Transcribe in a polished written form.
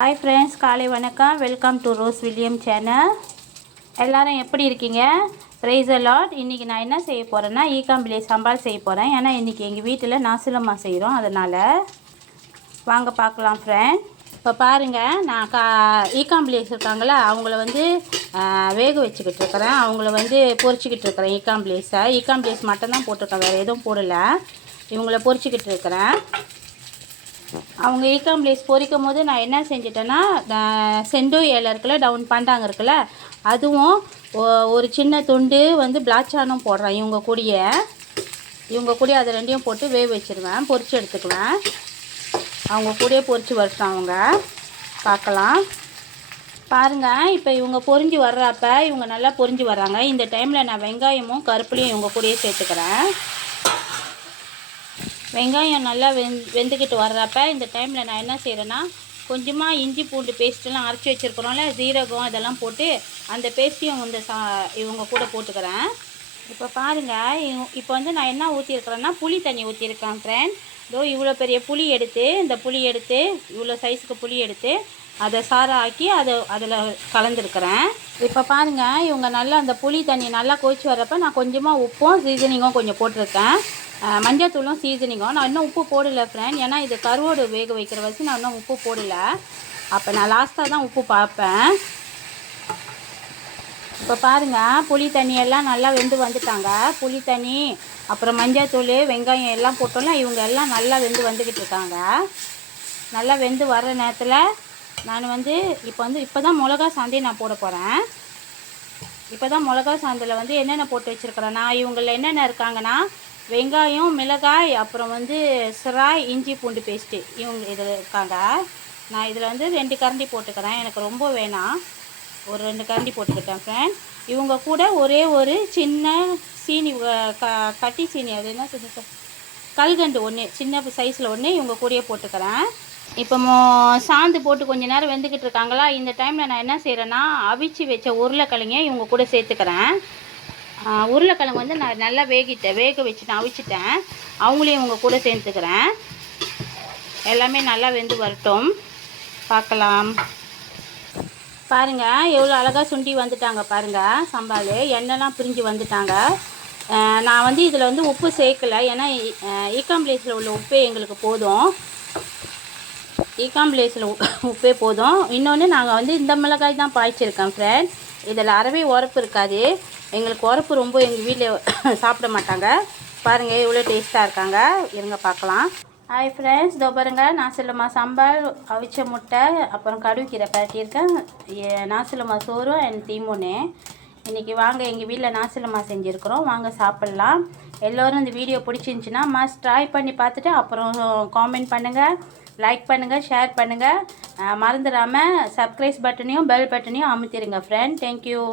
Hi friends, காலை வணக்கம். Welcome to Rose William channel. எல்லோரும் எப்படி இருக்கீங்க? Praise the Lord. இன்றைக்கி நான் என்ன செய்ய போகிறேன்னா ஈக்காம்பிளி சம்பால் செய்ய போகிறேன். ஏன்னா இன்றைக்கி எங்கள் வீட்டில் நாசிலம்மா செய்கிறோம். அதனால் வாங்க பார்க்கலாம் ஃப்ரெண்ட். இப்போ பாருங்கள், நான் ஈக்காம்பிளிஸ் இருக்காங்களா அவங்கள வந்து வேக வச்சுக்கிட்டு இருக்கிறேன். அவங்கள வந்து பொரிச்சிக்கிட்டு இருக்கிறேன். ஈக்காம்பிளிஸ் மட்டும்தான் போட்டிருக்கேன், வேறு எதுவும் போடலை. இவங்கள பொரிச்சிக்கிட்டு இருக்கிறேன். அவங்க ஈக்காம்பிளேஸ் பொரிக்கும் போது நான் என்ன செஞ்சிட்டேன்னா செண்டோ இலை இருக்குல்ல, டவுன் பண்டாங்க இருக்குல்ல, அதுவும் ஒரு சின்ன துண்டு வந்து பிளாச்சானும் போடுறேன். இவங்க கூடிய அது ரெண்டையும் போட்டு வேக வச்சுருவேன், பொரிச்சு எடுத்துக்குவேன். அவங்க கூடயே பொரிச்சு வரட்டும். அவங்க பார்க்கலாம். பாருங்கள், இப்போ இவங்க பொரிஞ்சு வர்றப்ப இவங்க நல்லா பொரிஞ்சு வர்றாங்க. இந்த டைமில் நான் வெங்காயமும் கருப்புலையும் இவங்க கூடயே சேர்த்துக்கிறேன். வெங்காயம் நல்லா வெந்துக்கிட்டு வர்றப்ப இந்த டைமில் நான் என்ன செய்கிறேன்னா கொஞ்சமாக இஞ்சி பூண்டு பேஸ்ட்டெல்லாம் அரைச்சி வச்சுருக்குறோம்ல, ஜீரகம் இதெல்லாம் போட்டு அந்த பேஸ்ட்டையும் இவங்க கூட போட்டுக்கிறேன். இப்போ பாருங்கள், இப்போ வந்து நான் என்ன ஊற்றிருக்கிறேன்னா புளி தண்ணி ஊற்றிருக்கேன் ஃப்ரெண்ட். இவ்வளோ பெரிய புளி எடுத்து, இந்த புளி எடுத்து இவ்வளோ சைஸுக்கு புளி எடுத்து அதை சாரை ஆக்கி அதில் கலந்துருக்கிறேன். இப்போ பாருங்கள், இவங்க நல்லா அந்த புளி தண்ணி நல்லா கொதிச்சு வர்றப்ப நான் கொஞ்சமாக உப்பும் சீசனிங்கும் கொஞ்சம் போட்டிருக்கேன். மஞ்சள்தூளும் சீசனிங்கும். நான் இன்னும் உப்பு போடலை ஃப்ரெண்ட், ஏன்னா இது கருவோடு வேக வைக்கிற வச்சு நான் இன்னும் உப்பு போடலை. அப்போ நான் லாஸ்ட்டாக தான் உப்பு பார்ப்பேன். இப்போ பாருங்கள், புளி தண்ணியெல்லாம் நல்லா வெந்து வந்துட்டாங்க. புளி தண்ணி அப்புறம் மஞ்சள்தூள் வெங்காயம் எல்லாம் போட்டோம்னா இவங்க எல்லாம் நல்லா வந்துக்கிட்டு இருக்காங்க. நல்லா வெந்து வர்ற நேரத்தில் நான் வந்து இப்போ தான் மிளகா சாந்தையை நான் போட போகிறேன். இப்போ தான் மிளகா சாந்தில் வந்து என்னென்ன போட்டு வச்சுருக்கிறேன் நான், இவங்களில் என்னென்ன இருக்காங்கன்னா வெங்காயம், மிளகாய், அப்புறம் வந்து சிராய், இஞ்சி பூண்டு பேஸ்ட்டு இவங்க இதில் இருக்காங்க. நான் இதில் வந்து 2 கரண்டி போட்டுக்கிறேன். எனக்கு ரொம்ப வேணாம், ஒரு 2 கரண்டி போட்டுக்கிட்டேன் ஃப்ரெண்ட். இவங்க கூட ஒரே ஒரு சின்ன சீனி, கட்டி சீனி, அது என்ன சீனி, கல்கண்டு ஒன்று, சின்ன சைஸில் ஒன்று இவங்க கூடயே போட்டுக்கிறேன். இப்போ சாந்து போட்டு கொஞ்சம் நேரம் வெந்துக்கிட்டு இருக்காங்களா, இந்த டைமில் நான் என்ன செய்கிறேன்னா அவிச்சு வச்ச உருளைக்கிழங்க இவங்க கூட சேர்த்துக்கிறேன். உருளைக்கிழங்கு வந்து நான் நல்லா வேக வச்சுட்டேன், அவிச்சிட்டேன். அவங்களையும் இவங்க கூட சேர்த்துக்கிறேன். எல்லாமே நல்லா வெந்து வரட்டும், பார்க்கலாம். பாருங்கள், எவ்வளோ அழகாக சுண்டி வந்துட்டாங்க பாருங்கள். சம்பால் எண்ணெய்லாம் பிரிஞ்சு வந்துட்டாங்க. நான் வந்து இதில் வந்து உப்பு சேர்க்கலை, ஏன்னா ஈக்காம்பிளேஸில் உள்ள உப்பே எங்களுக்கு போதும். ஈக்காம்பிளேஸில் உப்பே போதும். இன்னொன்று நாங்கள் வந்து இந்த மிளகாய் தான் பாய்ச்சிருக்கேன் ஃப்ரெண்ட். இதில் அறவே உரப்பு இருக்காது. எங்களுக்கு உரப்பு ரொம்ப எங்கள் வீட்டில் சாப்பிட மாட்டாங்க. பாருங்கள் எவ்வளோ டேஸ்ட்டாக இருக்காங்க. இருங்க பார்க்கலாம். ஹாய் ஃப்ரெண்ட்ஸ், இதோ பாருங்கள், நாசிலம்மா சாம்பார், அவிச்ச முட்டை, அப்புறம் கடுக்கீரை பரட்டியிருக்கேன், நாசிலம்மா சோறு அண்ட் தீமூனு. இன்றைக்கி வாங்க எங்கள் வீட்டில் நாசிலம்மா செஞ்சுருக்குறோம், வாங்க சாப்பிட்லாம். எல்லோரும் இந்த வீடியோ பிடிச்சிருந்துச்சின்னா மஸ்ட் ட்ரை பண்ணி பார்த்துட்டு அப்புறம் காமெண்ட் பண்ணுங்கள், லைக் பண்ணுங்கள், ஷேர் பண்ணுங்கள். மறந்துடாமல் சப்ஸ்கிரைப் பட்டனையும் பெல் பட்டனையும் அமுத்திடுங்க ஃப்ரெண்ட். தேங்க்யூ.